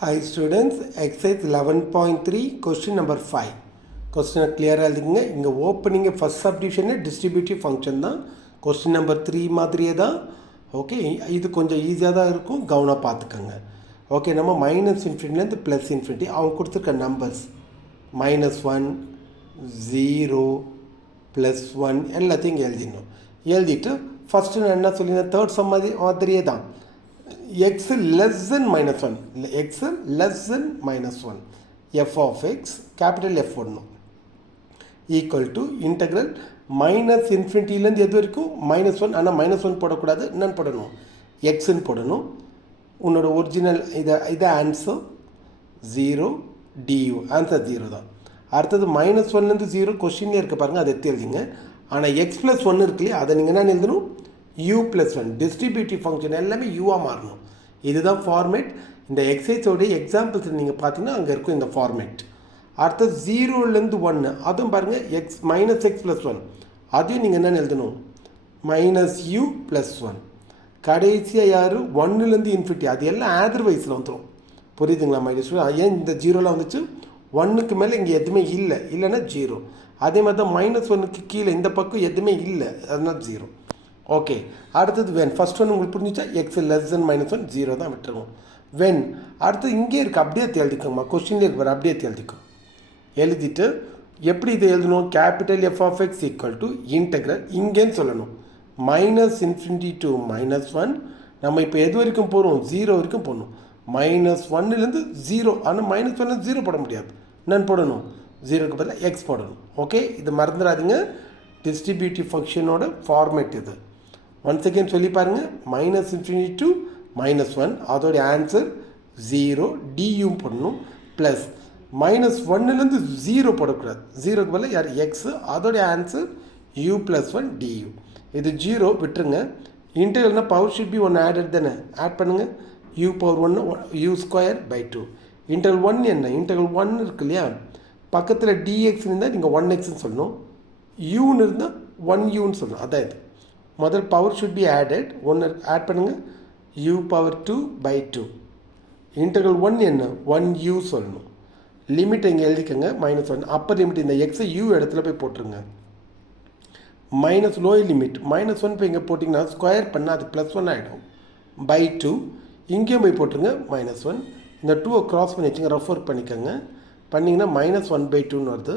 Hi students, exercise 11.3 question number 5. Question clear ஆகுதுங்க. இங்க opening first subdivision distributive function தான். Question number 3 மாதிரியே தான். ஓகே, இது கொஞ்சம் ஈஸியாக தான் இருக்கும், கவனம் பார்த்துக்கங்க. ஓகே, நம்ம மைனஸ் இன்ஃபினிட்டிலேருந்து ப்ளஸ் இன்ஃபினிட்டி அவங்க கொடுத்துருக்க நம்பர்ஸ் -1 0 +1 எல்லாத்தையும் எழுதிடணும். எழுதிட்டு ஃபஸ்ட்டு நான் என்ன சொல்லியிருந்தேன், தேர்ட் சம் மாதிரியே தான். x less than -1, x less than -1, f of x capital F ஒன்று equal to integral மைனஸ் இன்ஃபினிட்டிலேருந்து எது வரைக்கும் -1. ஆனால் -1 போடக்கூடாது, என்னன்னு போடணும், எக்ஸ்ன்னு போடணும். உன்னோட ஒரிஜினல் இதை ஆன்சர் 0 du, ஆன்சர் 0 தான். அடுத்தது -1லேருந்து 0 கொஸ்டின்லேயே இருக்க பாருங்கள், அதை எடுத்து எழுதிங்க. ஆனால் x+1 இருக்கு இல்லையா, அதை நீங்கள் என்ன எழுதணும், u+1. டிஸ்ட்ரிபியூட்டிவ் ஃபங்க்ஷன் எல்லாமே யூவாக மாறணும். இதுதான் ஃபார்மேட். இந்த எக்ஸைஸோடைய எக்ஸாம்பிள்ஸ் நீங்கள் பார்த்தீங்கன்னா அங்கே இருக்கும் இந்த ஃபார்மேட். அடுத்தது 0லேருந்து 1, அதுவும் பாருங்கள் -x+1, அதையும் நீங்கள் என்ன எழுதணும், -u+1. கடைசியாக யார் 1லேருந்து இன்ஃபினிட்டி, அது எல்லாம் ஆதர் வைஸில் வந்துடும். புரியுதுங்களா மைனஸ்? ஏன் இந்த 0லாம் வந்துச்சு, 1க்கு மேலே இங்கே எதுவுமே இல்லைன்னா 0. அதே மாதிரி தான் -1க்கு கீழே இந்த பக்கம் எதுவுமே இல்லை, அதனால் 0. ஓகே, அடுத்தது வென். ஃபஸ்ட் ஒன் உங்களுக்கு புரிஞ்சிச்சா, எக்ஸ் லெஸ் தென் -1 0 தான் விட்டுருவோம். வென் அடுத்தது இங்கே இருக்குது, அப்படியே எழுதிக்கோங்கம்மா, கொஸ்டின்லேயே இருக்கு, அப்படியே எழுதிக்கும். எழுதிட்டு எப்படி இதை எழுதணும், capital F of X equal to integral, இங்கேன்னு சொல்லணும் -∞ to -1. நம்ம இப்போ எது வரைக்கும் போகிறோம், 0 வரைக்கும் போகணும். -1லேருந்து 0, ஆனால் -1லேருந்து 0 போட முடியாது, என்னன்னு போடணும், 0க்கு பதிலாக எக்ஸ் போடணும். ஓகே, இது மறந்துடாதீங்க, டிஸ்ட்ரிபியூட்டிவ் ஃபங்க்ஷனோட ஃபார்மேட் இது. ஒன்ஸ் செகண்ட் சொல்லி பாருங்கள், -∞ to -1, அதோடைய ஆன்சர் 0 du போடணும். ப்ளஸ் -1லேருந்து 0 போடக்கூடாது, 0க்கு பதிலாக யார் எக்ஸு, அதோடைய ஆன்சர் u+1 du. இது 0 விட்டுருங்க. இன்டெகிரல்னா பவர் ஷுட் பி 1 ஆடட் தானே, ஆட் பண்ணுங்கள். u⁴ u²/2. இன்டெகிரல் 1 என்ன, இன்டெகிரல் 1 இருக்கு இல்லையா, பக்கத்தில் dx இருந்தால் நீங்கள் 1xன்னு சொல்லணும், uன்னு இருந்தால் 1uன்னு சொல்லணும். அதான் இது. முதல் power should be added, 1 add பண்ணுங்கள், u⁴2/2. இன்டெகிரல் 1 என்ன, 1u சொல்லணும். லிமிட் இங்கே எழுதிக்கங்க, -1. அப்பர் லிமிட் இந்த எக்ஸை u இடத்துல போய் போட்டுருங்க. லோயர் லிமிட் -1 இப்போ இங்கே போட்டிங்கன்னா ஸ்கொயர் பண்ணால் அது +1 ஆகிடும், /2. இங்கேயும் போய் போட்டுருங்க -1. இந்த 2 க்ராஸ் பண்ணி வச்சுங்க, ரெஃபர் பண்ணிக்கோங்க. பண்ணிங்கன்னா -1/2ன்னு வருது.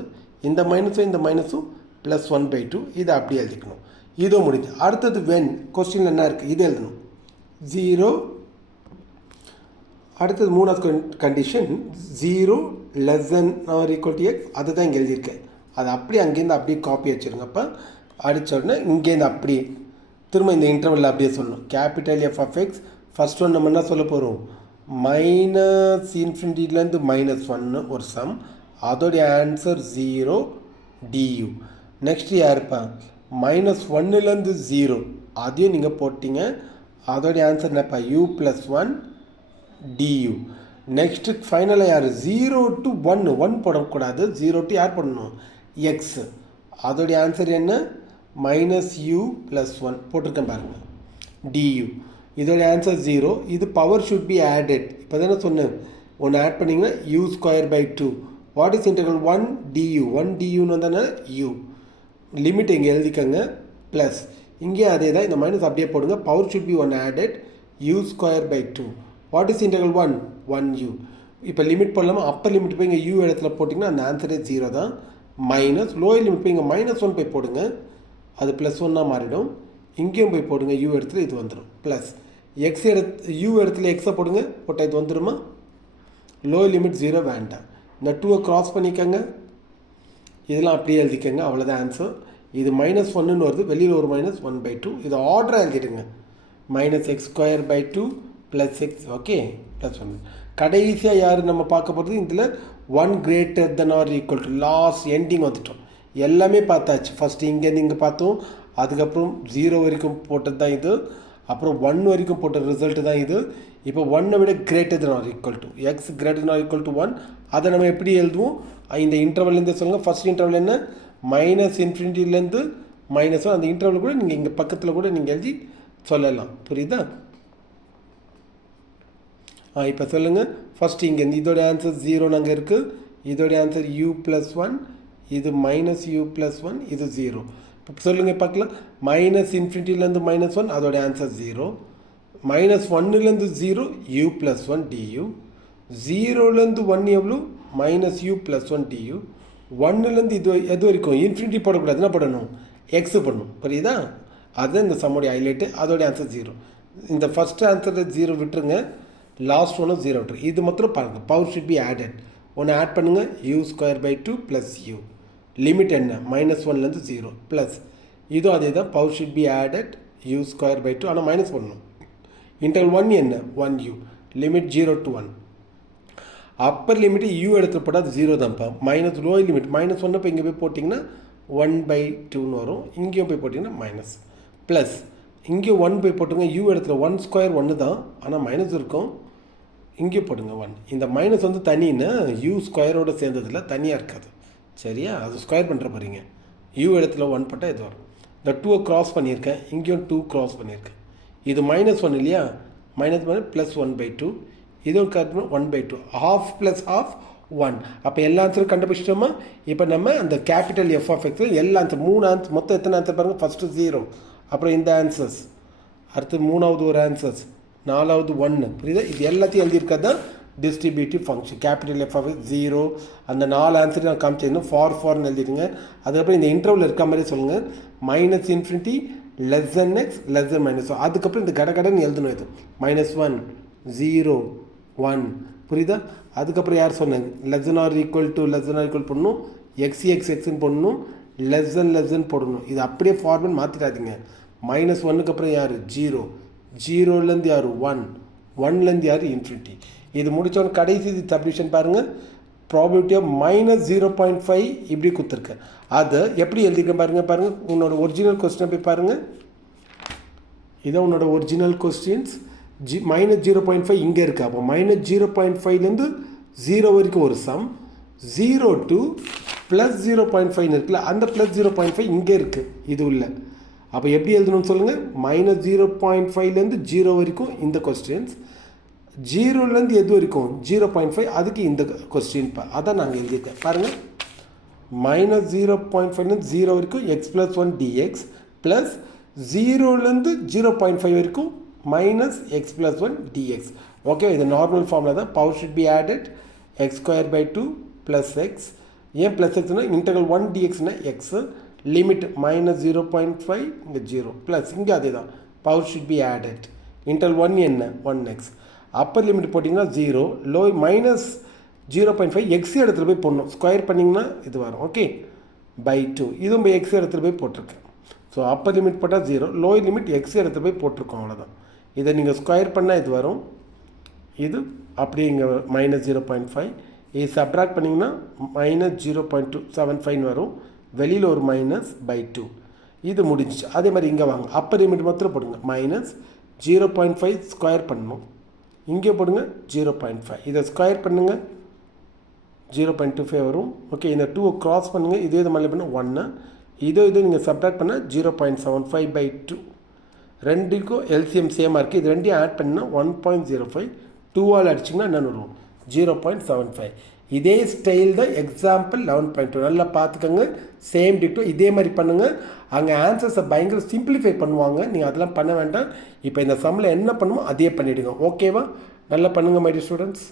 இந்த மைனஸும் இந்த மைனஸும் +1/2, இதை அப்படியே எழுதிக்கணும். இதோ முடிஞ்சு. அடுத்தது வென், கொஸ்டின் என்ன இருக்குது, இது எழுதணும் 0. அடுத்தது மூணாவது condition 0 less than or equal to x, அதுதான் இங்கே எழுதியிருக்கேன். அது அப்படியே அங்கேருந்து அப்படியே காப்பி வச்சுருங்க. அப்போ அடித்த உடனே இங்கேருந்து அப்படியே திரும்ப இந்த இன்டர்வலில் அப்படியே சொல்லணும், capital F of x. First one நம்ம என்ன சொல்ல போகிறோம், -∞ -1 ஒரு சம், அதோடைய ஆன்சர் 0 du. நெக்ஸ்ட் யாருப்பா, -1லேருந்து 0, அதையும் நீங்கள் போட்டிங்க, அதோடைய ஆன்சர் என்னப்பா, u+1 du. நெக்ஸ்ட்டு ஃபைனலாக யார், 0 to 1 போடக்கூடாது, 0 to யார் பண்ணணும், எக்ஸ். அதோடைய ஆன்சர் என்ன, -u+1 போட்டிருக்கேன் பாருங்கள், du. இதோடைய ஆன்சர் 0. இது பவர் ஷுட் பி ஆடட், இப்போ தானே சொன்னேன், ஒன்று ஆட் பண்ணிங்கன்னா u²/2. What is integral 1 du, 1 duன்னு வந்தால் u. லிமிட் இங்கே எழுதிக்கங்க, ப்ளஸ் இங்கே அதே தான், இந்த மைனஸ் அப்படியே போடுங்க, power should B 1 added, u²/2. What is integral 1 1u. இப்போ லிமிட் போடலாமா, அப்பர் லிமிட் போய் இங்கே u இடத்துல போட்டிங்கன்னா அந்த ஆன்சரே 0 தான். மைனஸ் லோயர் லிமிட் போய் இங்கே -1 போய் போடுங்க, அது +1 மாறிடும். இங்கேயும் போய் போடுங்க, u இடத்துல இது வந்துடும். ப்ளஸ் எக்ஸ் u இடத்துல எக்ஸை போடுங்க, போட்டால் இது வந்துடுமா. லோயர் லிமிட் 0 வேண்டாம். இந்த 2 க்ராஸ் பண்ணிக்கோங்க, இதெல்லாம் அப்படியே எழுதிக்கங்க, அவ்வளோதான் ஆன்சர். இது -1ன்னு வருது, வெளியில் ஒரு -1/2. இது ஆர்டராக எழுதிடுங்க, -x²/2 + x. ஓகே, +1. கடைசியாக யார் நம்ம பார்க்க போகிறது, இதில் 1 greater than or equal to, last ending வந்துட்டோம். எல்லாமே பார்த்தாச்சு. ஃபஸ்ட்டு இங்கேருந்து இங்கே பார்த்தோம், அதுக்கப்புறம் 0 வரைக்கும் போட்டது தான் இது, அப்புறம் 1 வரைக்கும் போட்ட ரிசல்ட்டு தான் இது. இப்போ 1 விட greater than or equal to, x greater than or equal to 1, அதை நம்ம எப்படி எழுதுவோம், இந்த இன்டர்வல்லேருந்து சொல்லுங்கள். ஃபஸ்ட் இன்டர்வல் என்ன, -∞லேருந்து -1, அந்த இன்டர்வல் கூட நீங்கள் இங்கே பக்கத்தில் கூட நீங்கள் எழுதி சொல்லலாம். புரியுதா? இப்போ சொல்லுங்கள். ஃபஸ்ட்டு இங்கே இதோட ஆன்சர் 0 அங்கே இருக்குது. இதோட ஆன்சர் u + 1, இது -u + 1, இது 0. இப்போ சொல்லுங்கள் பார்க்கலாம். -∞ -1 அதோட ஆன்சர் 0. -1 0 u + 1 du. 0 1 எவ்வளோ? -u + 1 du. 1 இது எது வரைக்கும் இன்ஃபினிட்டி போடக்கூடாது, என்ன போடணும்? எக்ஸு பண்ணணும். புரியுதா? அதுதான் இந்த சம்முடைய ஹைலைட்டு. அதோடைய ஆன்சர் 0. இந்த ஃபஸ்ட் ஆன்சரில் 0 விட்டுருங்க, லாஸ்ட் ஒன்றும் 0 விட்டுரு. இது மாத்திரம் பாருங்கள். Power should be added. ஒன்று ஆட் பண்ணுங்கள். u² / 2 + u. லிமிட் என்ன? -1 0 ப்ளஸ் இதுவும் அதே தான். Power should be added u² / 2, ஆனால் மைனஸ் பண்ணணும். இன்டர்வல் 1 என்ன? 1u. Limit 0 to 1. Appar limit u எடுத்து போட்டால் அது 0 தான்ப்பா. மைனஸ் லோயர் லிமிட் -1 இப்போ இங்கே போய் போட்டிங்கன்னா 1/2ன்னு வரும். இங்கேயும் போய் போட்டிங்கன்னா மைனஸ் ப்ளஸ் இங்கே 1 போய் போட்டுங்க. u இடத்துல 1² 1 தான், ஆனால் மைனஸ் இருக்கும். இங்கே போடுங்க 1. இந்த மைனஸ் தனின்னு u² சேர்ந்ததில் தனியாக இருக்காது. சரியா? அது ஸ்கொயர் பண்ணுற போகிறீங்க. u இடத்துல 1 போட்டால் இது வரும். இந்த 2 க்ராஸ் பண்ணியிருக்கேன், இங்கேயும் 2 க்ராஸ் பண்ணியிருக்கேன். இது -1 இல்லையா? -1 + 1/2. இதுவும் கரெக்ட் 1/2. ½ + ½ 1. அப்போ எல்லா ஆன்சரும் கண்டுபிடிச்சிட்டோமா? இப்போ நம்ம அந்த கேபிட்டல் f(x) எல்லா ஆன்சர் 3 ஆன்சர் மொத்தம் எத்தனை ஆன்சர் பாருங்கள். ஃபஸ்ட்டு 0, அப்புறம் இந்த ஆன்சர்ஸ், அடுத்து 3வது ஒரு ஆன்சர்ஸ், 4வது 1. புரியுதா? இது எல்லாத்தையும் எழுதியிருக்காது தான் டிஸ்ட்ரிபியூட்டிவ் ஃபங்க்ஷன். Capital f(x) 0. அந்த 4 ஆன்சர் நான் காமிச்சிருந்தேன். ஃபார்னு எழுதிடுங்க. அதுக்கப்புறம் இந்த இன்டர்வல் இருக்க மாதிரி சொல்லுங்கள். -∞ x <-1. அதுக்கப்புறம் இந்த கடகடன்னு எழுதணும். இது -1 0 1. புரியுதா? அதுக்கப்புறம் யார் சொன்னாங்க? <= போடணும், xன்னு போடணும், லெஸ் போடணும். இது அப்படியே ஃபார்முலா மாற்றிடாதீங்க. -1க்கு அப்புறம் யார்? 0. 0லேருந்து யார்? 1. 1லேருந்து யார்? ∞. இது முடித்தவொன்னு கடைசி சப்டிவிஷன் பாருங்கள். ப்ராபபிலிட்டி ஆஃப் -0.5 இப்படி கொடுத்துருக்கேன். அதை எப்படி எழுதிக்கிறேன் பாருங்கள். உன்னோட ஒரிஜினல் கொஸ்டினை போய் பாருங்கள். இதான் உன்னோட ஒரிஜினல் கொஸ்டின்ஸ். -0.5 இங்கே இருக்குது. அப்போ -0.5லேருந்து 0 வரைக்கும் ஒரு சம், 0 to +0.5 இருக்குல்ல, அந்த +0.5 இங்கே இருக்குது இது உள்ள. அப்போ எப்படி எழுதணும்னு சொல்லுங்கள். -0.5லேருந்து 0 வரைக்கும் இந்த கொஸ்டின்ஸ், 0லேருந்து எது வரைக்கும் 0.5 அதுக்கு இந்த கொஸ்டின். அதான் நாங்கள் எழுதியிருக்கேன் பாருங்கள். -0.5லேருந்து 0 வரைக்கும் x + 1 dx ப்ளஸ் 0லேருந்து 0.5 வரைக்கும் -x + 1 dx. ஓகே, இது நார்மல் ஃபார்மில் தான். Power should be added x² / 2 + x. ஏன் ப்ளஸ் எக்ஸ்னா இன்டர்வல் 1 dxனா எக்ஸு, லிமிட் -0.5 இங்கே 0 ப்ளஸ் இங்கே அதே தான். Power should be added. Interval 1 என்ன? 1x. அப்பர் லிமிட் போட்டிங்கன்னா 0, லோ -0.5 எக்ஸ் இடத்துல போய் போடணும். ஸ்கொயர் பண்ணிங்கன்னா இது வரும். ஓகே, /2. இதுவும் போய் எக்ஸ் இடத்துல போய் போட்டிருக்கேன். ஸோ அப்பர் லிமிட் போட்டால் 0, லோயர் லிமிட் எக்ஸ் இடத்துல போய் போட்டிருக்கோம். அவ்வளோதான். இதை நீங்கள் ஸ்கொயர் பண்ணால் இது வரும். இது அப்படியே இங்கே -0.5. இது சப்ராக்ட் பண்ணிங்கன்னா -0.275 வரும். வெளியில் ஒரு -/2. இது முடிஞ்சிச்சு. அதே மாதிரி இங்கே வாங்க. அப்பர் லிமிட் மாத்திரம் போடுங்க. -0.5 ஸ்கொயர் பண்ணணும். இங்கே போடுங்க 0.5. இதை ஸ்கொயர் பண்ணுங்கள், 0.25 வரும். ஓகே, இந்த 2 க்ராஸ் பண்ணுங்கள். இதே இது மாதிரி பண்ணால் 1. இதோ நீங்கள் சப்ராக்ட் பண்ணால் 0.75/2. ரெண்டுக்கும் எல்சிஎம் சேமாக இருக்குது. இது ரெண்டையும் ஆட் பண்ணால் 1.05. 2ஆல் அடிச்சிங்கன்னா என்ன வரும்? 0.75. இதே ஸ்டைல் தான் எக்ஸாம்பிள் 11.2. நல்லா பார்த்துக்கோங்க. சேம் டிட்டோ இதே மாதிரி பண்ணுங்கள். அங்கே ஆன்சர்ஸை பயங்கர சிம்பிளிஃபை பண்ணுவாங்க. நீங்கள் அதெல்லாம் பண்ண வேண்டாம். இப்போ இந்த சம்மில் என்ன பண்ணுமோ அதே பண்ணிவிடுங்க. ஓகேவா? நல்லா பண்ணுங்கள் மை டியர் ஸ்டூடெண்ட்ஸ்.